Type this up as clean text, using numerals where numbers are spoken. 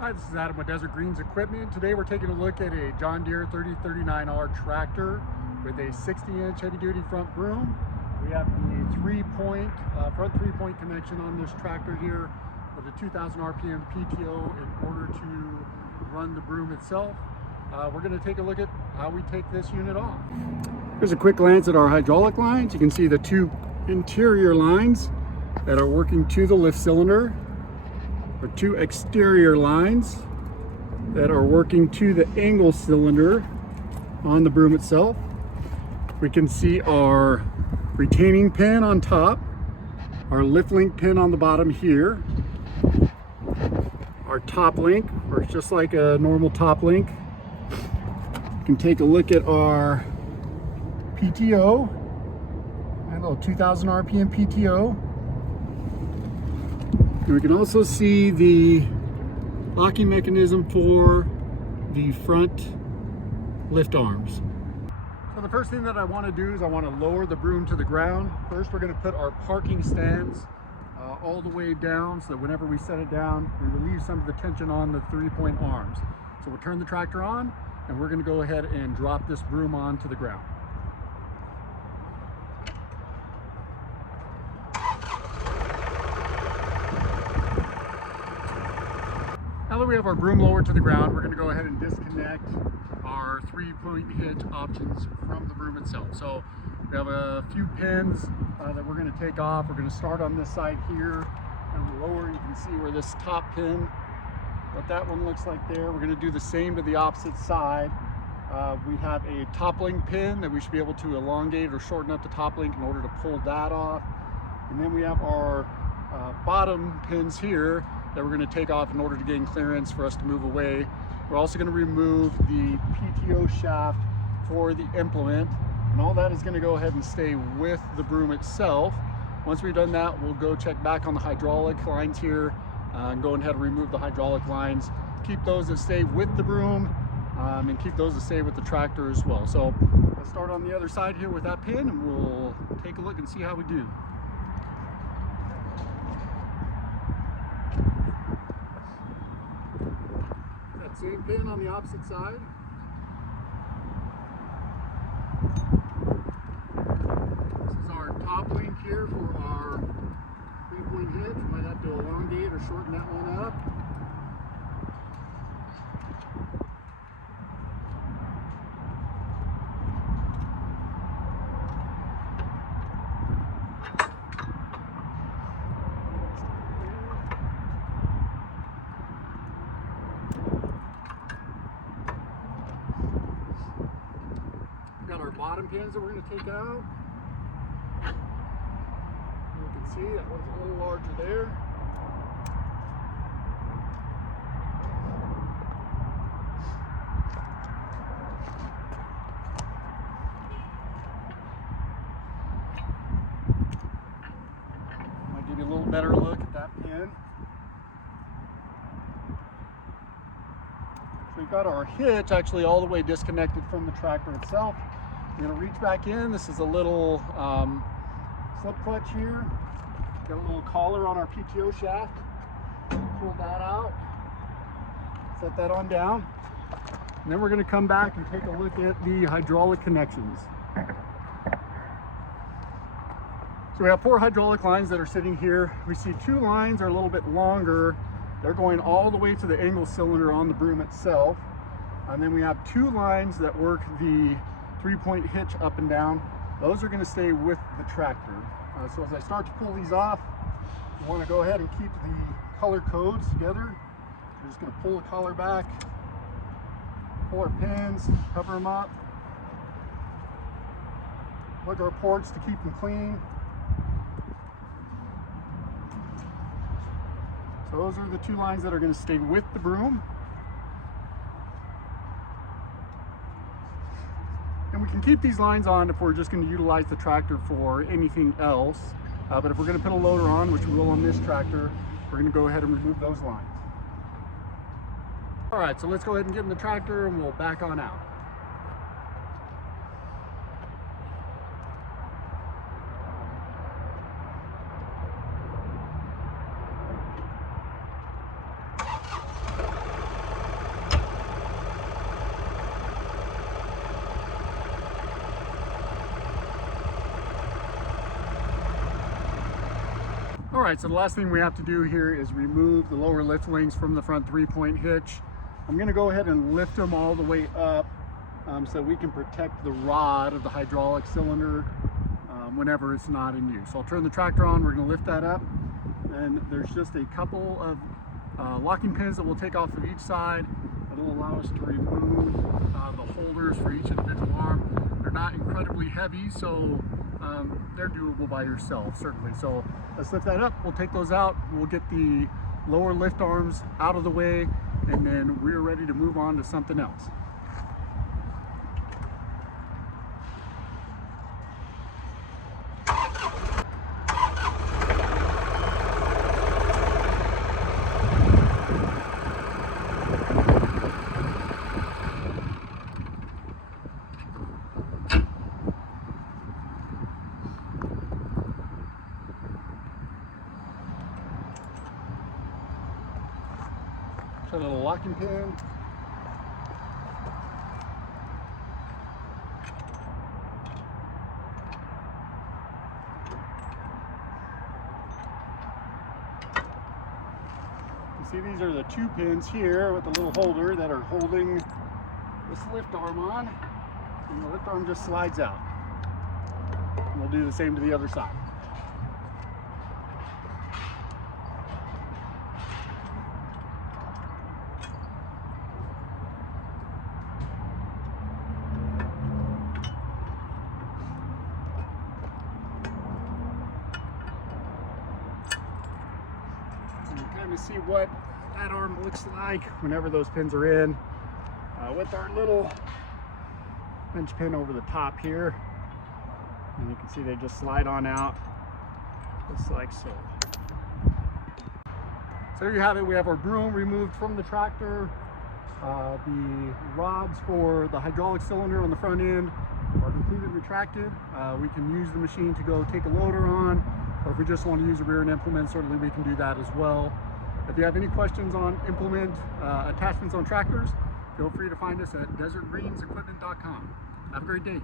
Hi, this is Adam with Desert Greens Equipment. Today we're taking a look at a John Deere 3039R tractor with a 60-inch heavy-duty front broom. We have the front three-point connection on this tractor here with a 2,000 RPM PTO in order to run the broom itself. We're going to take a look at how we take this unit off. Here's a quick glance at our hydraulic lines. You can see the two interior lines that are working to the lift cylinder. Or two exterior lines that are working to the angle cylinder on the broom itself. We can see our retaining pin on top, our lift link pin on the bottom here, our top link, or just like a normal top link. You can take a look at our PTO, and a little 2,000 RPM PTO. And we can also see the locking mechanism for the front lift arms. So the first thing that I want to do is I want to lower the broom to the ground. First, we're going to put our parking stands all the way down so that whenever we set it down, we relieve some of the tension on the three-point arms. So we'll turn the tractor on and we're going to go ahead and drop this broom onto the ground. Now that we have our broom lowered to the ground, we're going to go ahead and disconnect our three-point hitch options from the broom itself. So we have a few pins that we're going to take off. We're going to start on this side here and lower. You can see where this top pin, what that one looks like there. We're going to do the same to the opposite side. We have a top link pin that we should be able to elongate or shorten up the top link in order to pull that off. And then we have our bottom pins here that we're going to take off in order to gain clearance for us to move away. We're also going to remove the PTO shaft for the implement, and all that is going to go ahead and stay with the broom itself. Once we've done that, we'll go check back on the hydraulic lines here and go ahead and remove the hydraulic lines. Keep those that stay with the broom and keep those that stay with the tractor as well. So let's start on the other side here with that pin and we'll take a look and see how we do. Same pin on the opposite side. This is our top link here for our three-point hitch. We might have to elongate or shorten that one up. Got our bottom pins that we're going to take out. You can see that one's a little larger there. Might give you a little better look at that pin. So we've got our hitch actually all the way disconnected from the tractor itself. We're going to reach back in. This is a little slip clutch here. Got a little collar on our PTO shaft. Pull that out. Set that on down. And then we're going to come back and take a look at the hydraulic connections. So we have 4 hydraulic lines that are sitting here. We see 2 lines are a little bit longer. They're going all the way to the angle cylinder on the broom itself. And then we have 2 lines that work the three-point hitch up and down. Those are going to stay with the tractor. So as I start to pull these off, you want to go ahead and keep the color codes together. We're just going to pull the collar back, pull our pins, cover them up, plug our ports to keep them clean. So those are the 2 lines that are going to stay with the broom. And we can keep these lines on if we're just going to utilize the tractor for anything else. But if we're going to put a loader on, which we will on this tractor, we're going to go ahead and remove those lines. All right, so let's go ahead and get in the tractor and we'll back on out. All right, so the last thing we have to do here is remove the lower lift links from the front 3-point hitch. I'm gonna go ahead and lift them all the way up so we can protect the rod of the hydraulic cylinder whenever it's not in use. So I'll turn the tractor on, we're gonna lift that up, and there's just a couple of locking pins that we'll take off of each side. It'll allow us to remove the holders for each individual arm. They're not incredibly heavy, so they're doable by yourself, certainly. So let's lift that up, we'll take those out, we'll get the lower lift arms out of the way, and then we're ready to move on to something else. A little locking pin. You see, these are the 2 pins here with the little holder that are holding this lift arm on, and the lift arm just slides out. And we'll do the same to the other side. To see what that arm looks like whenever those pins are in, with our little pinch pin over the top here, and you can see they just slide on out just like so. So there you have it. We have our broom removed from the tractor. The rods for the hydraulic cylinder on the front end are completely retracted. We can use the machine to go take a loader on, or if we just want to use a rear end implement, certainly we can do that as well. If you have any questions on implement attachments on tractors, feel free to find us at desertgreensequipment.com. Have a great day.